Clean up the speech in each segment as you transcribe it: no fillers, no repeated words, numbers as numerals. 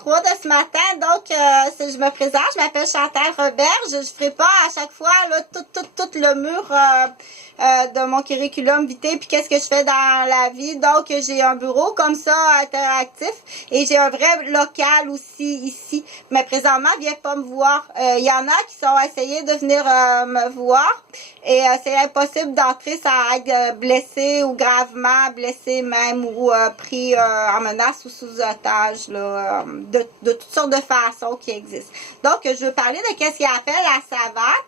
3 de ce matin. Donc, je me présente, je m'appelle Chantal Roberge. Je ne ferai pas à chaque fois là, tout le mur de mon curriculum vitae, puis qu'est-ce que je fais dans la vie. Donc, j'ai un bureau comme ça, interactif, et j'ai un vrai local aussi ici. Mais présentement, viens pas me voir. Il y en a qui sont essayés de venir me voir, et c'est impossible d'entrer sans être blessé ou gravement blessé même, ou pris en menace ou sous otage, là, de toutes sortes de façons qui existent. Donc, je veux parler de qu'est-ce qu'il appelle la savate.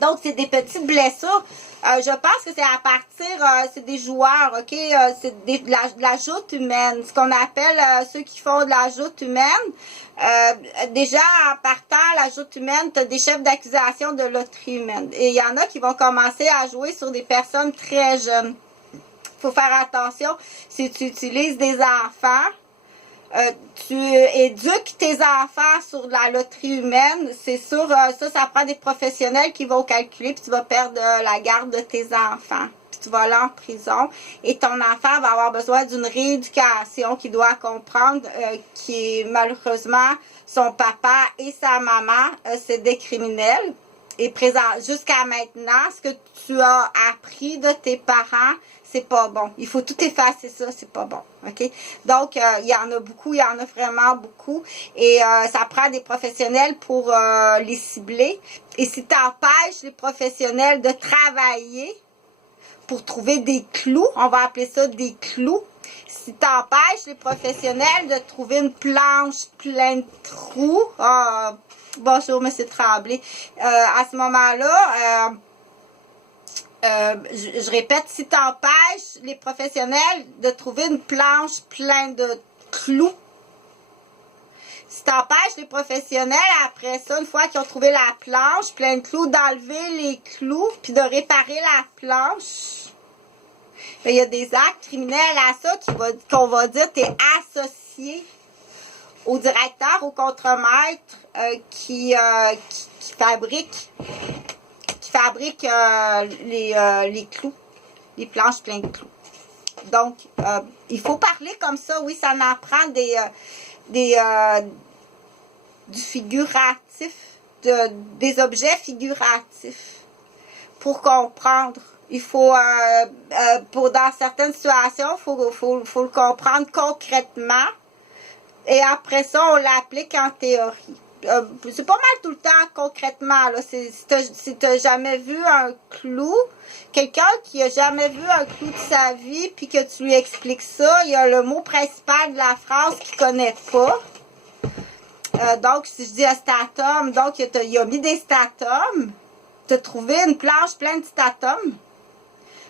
Donc, c'est des petites blessures. Je pense que c'est à partir, c'est des joueurs, ok? C'est de la joute humaine, ce qu'on appelle ceux qui font de la joute humaine. Déjà, en partant, la joute humaine, tu as des chefs d'accusation de loterie humaine. Et il y en a qui vont commencer à jouer sur des personnes très jeunes. Il faut faire attention, si tu utilises des enfants, tu éduques tes enfants sur la loterie humaine, c'est sûr, ça prend des professionnels qui vont calculer, puis tu vas perdre la garde de tes enfants, puis tu vas aller en prison, et ton enfant va avoir besoin d'une rééducation, qu'il doit comprendre qui est malheureusement son papa et sa maman, c'est des criminels. Et présent, jusqu'à maintenant, ce que tu as appris de tes parents, c'est pas bon. Il faut tout effacer ça, c'est pas bon. OK? Donc, il y en a beaucoup, il y en a vraiment beaucoup. Et ça prend des professionnels pour les cibler. Et si tu empêches les professionnels de travailler pour trouver des clous, on va appeler ça des clous. Si tu empêches les professionnels de trouver une planche pleine de trous, bonjour, M. Tremblay. À ce moment-là, je répète, si tu empêches les professionnels de trouver une planche pleine de clous, si tu empêches les professionnels, après ça, une fois qu'ils ont trouvé la planche pleine de clous, d'enlever les clous puis de réparer la planche, il y a des actes criminels à ça qu'on va dire tu es associé au directeur, au contremaître qui fabrique les clous, les planches pleines de clous. Donc, il faut parler comme ça, oui, ça en prend du figuratif, des objets figuratifs pour comprendre. Il faut, dans certaines situations, faut le comprendre concrètement. Et après ça, on l'applique en théorie. C'est pas mal tout le temps concrètement. Là. Si tu n'as jamais vu un clou, quelqu'un qui a jamais vu un clou de sa vie, puis que tu lui expliques ça, il y a le mot principal de la phrase qu'il ne connaît pas. Donc, si je dis un statum, donc il a mis des statums. Tu as trouvé une planche pleine de statums.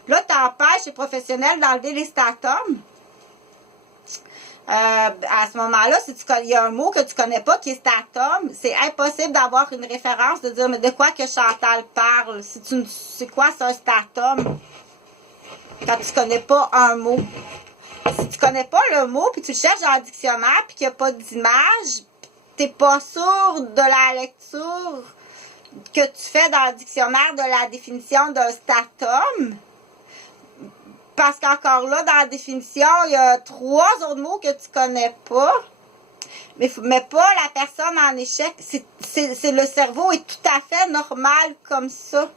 Là, tu empêches les professionnels d'enlever les statums. À ce moment-là, si il y a un mot que tu connais pas qui est statum, c'est impossible d'avoir une référence, de dire mais de quoi que Chantal parle. Si tu sais quoi c'est un statum quand tu connais pas un mot. Si tu connais pas le mot puis tu le cherches dans le dictionnaire puis qu'il n'y a pas d'image, t'es pas sûr de la lecture que tu fais dans le dictionnaire de la définition d'un statum. Parce qu'encore là, dans la définition, il y a 3 autres mots que tu connais pas. Mais pas la personne en échec. C'est le cerveau est tout à fait normal comme ça.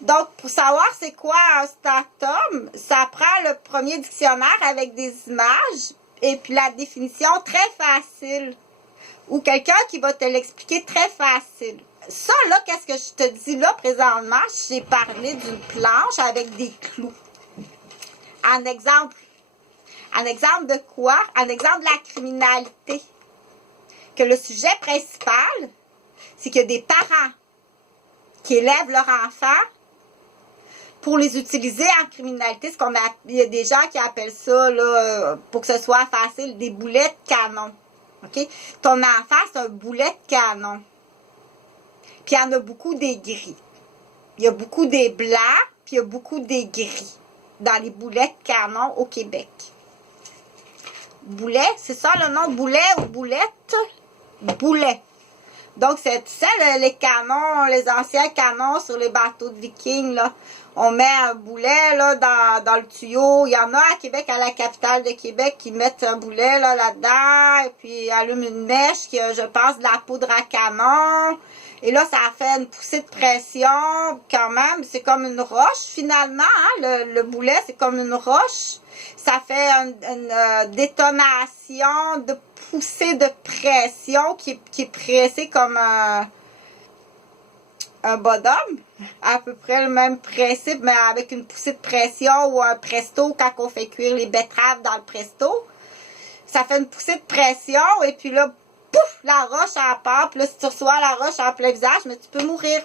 Donc, pour savoir c'est quoi un statum, ça prend le premier dictionnaire avec des images et puis la définition très facile. Ou quelqu'un qui va te l'expliquer très facile. Ça, là, qu'est-ce que je te dis là, présentement? J'ai parlé d'une planche avec des clous. En exemple de quoi? En exemple de la criminalité. Que le sujet principal, c'est qu'il y a des parents qui élèvent leurs enfants pour les utiliser en criminalité. Il y a des gens qui appellent ça, là, pour que ce soit facile, des boulets de canon. OK? Ton enfant, c'est un boulet de canon. Puis il y en a beaucoup des gris. Il y a beaucoup des blancs, puis il y a beaucoup des gris dans les boulets de canon au Québec. Boulet, c'est ça le nom? Boulet ou boulette? Boulet. Donc, c'est tu sais, les canons, les anciens canons sur les bateaux de vikings, là. on met un boulet là, dans le tuyau. Il y en a à Québec, à la capitale de Québec, qui mettent un boulet là-dedans, et puis allument une mèche, qui je pense, de la poudre à canon. Et là, ça fait une poussée de pression quand même. C'est comme une roche finalement. Hein? Le boulet, c'est comme une roche. Ça fait une détonation de poussée de pression qui est pressée comme un bonhomme. À peu près le même principe, mais avec une poussée de pression ou un presto quand on fait cuire les betteraves dans le presto. Ça fait une poussée de pression et puis là, pouf, la roche en part. Puis là, si tu reçois la roche en plein visage, mais tu peux mourir.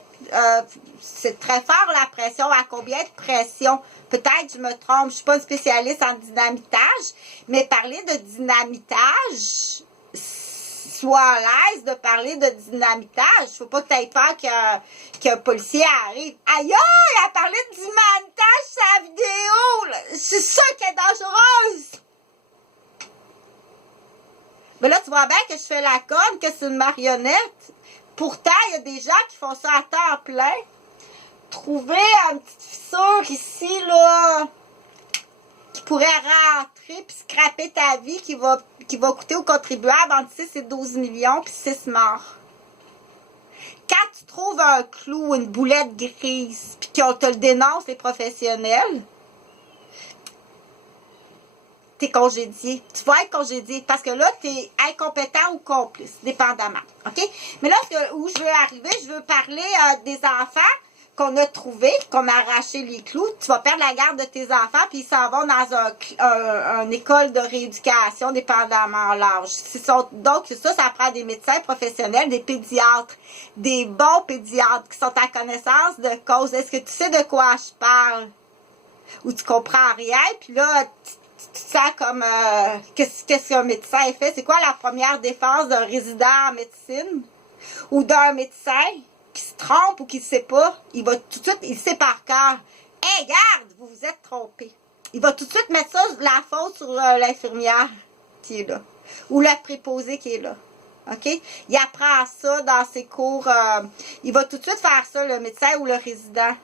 C'est très fort la pression. À combien de pression? Peut-être je me trompe. Je suis pas une spécialiste en dynamitage. Mais parler de dynamitage, sois à l'aise de parler de dynamitage. Faut pas que tu aies peur qu'un policier arrive. Aïe, elle a parlé de dynamitage sur la vidéo. C'est ça qui est dangereuse. Mais là, tu vois bien que je fais la conne, que c'est une marionnette. Pourtant, il y a des gens qui font ça à temps plein. Trouver une petite fissure ici, là, qui pourrait rentrer puis scraper ta vie, qui va coûter aux contribuables entre 6 et 12 millions, puis 6 morts. Quand tu trouves un clou, une boulette grise, puis qu'on te le dénonce, les professionnels, t'es congédié. Tu vas être congédié parce que là, t'es incompétent ou complice, dépendamment. OK? Mais là, où je veux arriver, je veux parler des enfants qu'on a trouvés, qu'on a arraché les clous. Tu vas perdre la garde de tes enfants, puis ils s'en vont dans une école de rééducation, dépendamment de l'âge. Donc, ça prend des médecins professionnels, des pédiatres, des bons pédiatres qui sont à connaissance de cause. Est-ce que tu sais de quoi je parle? Ou tu comprends rien, puis là, tu te sens comme qu'est-ce qu'un médecin fait? C'est quoi la première défense d'un résident en médecine? Ou d'un médecin qui se trompe ou qui ne sait pas? Il va tout de suite, il sait par cœur. Hey, garde, vous vous êtes trompé. Il va tout de suite mettre ça, la faute sur l'infirmière qui est là. Ou le préposé qui est là. OK? Il apprend ça dans ses cours. Il va tout de suite faire ça, le médecin ou le résident.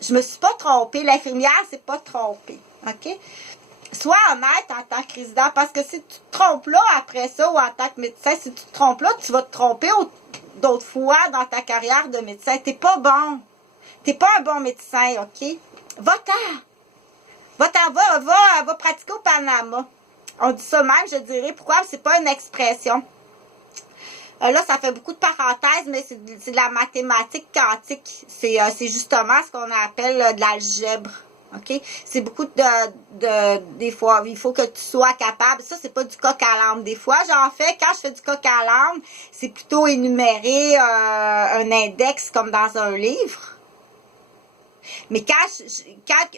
Je me suis pas trompée. L'infirmière s'est pas trompée. OK? Sois honnête en tant que résident, parce que si tu te trompes là après ça, ou en tant que médecin, si tu te trompes là, tu vas te tromper d'autres fois dans ta carrière de médecin. T'es pas bon. T'es pas un bon médecin, OK? Va-t'en. Va pratiquer au Panama. On dit ça même, je dirais. Pourquoi? C'est pas une expression. Là, ça fait beaucoup de parenthèses, mais c'est de la mathématique quantique. C'est justement ce qu'on appelle de l'algèbre. OK? C'est beaucoup des fois, il faut que tu sois capable. Ça, c'est pas du coq à l'âne. Des fois, j'en fais. Quand je fais du coq à l'âne, c'est plutôt énumérer un index comme dans un livre. Mais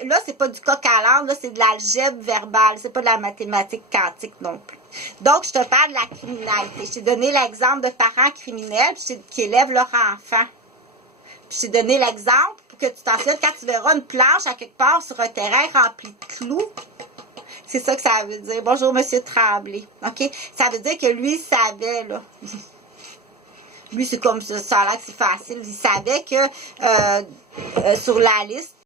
là, c'est pas du coq à l'âne, là, c'est de l'algèbre verbale. C'est pas de la mathématique quantique non plus. Donc, je te parle de la criminalité. Je t'ai donné l'exemple de parents criminels qui élèvent leur enfant. Puis, je t'ai donné l'exemple pour que tu t'en souviennes quand tu verras une planche à quelque part sur un terrain rempli de clous. C'est ça que ça veut dire. Bonjour, Monsieur Tremblay. OK? Ça veut dire que lui, il savait, là. Lui, c'est comme ça a l'air que c'est facile. Il savait que sur la liste,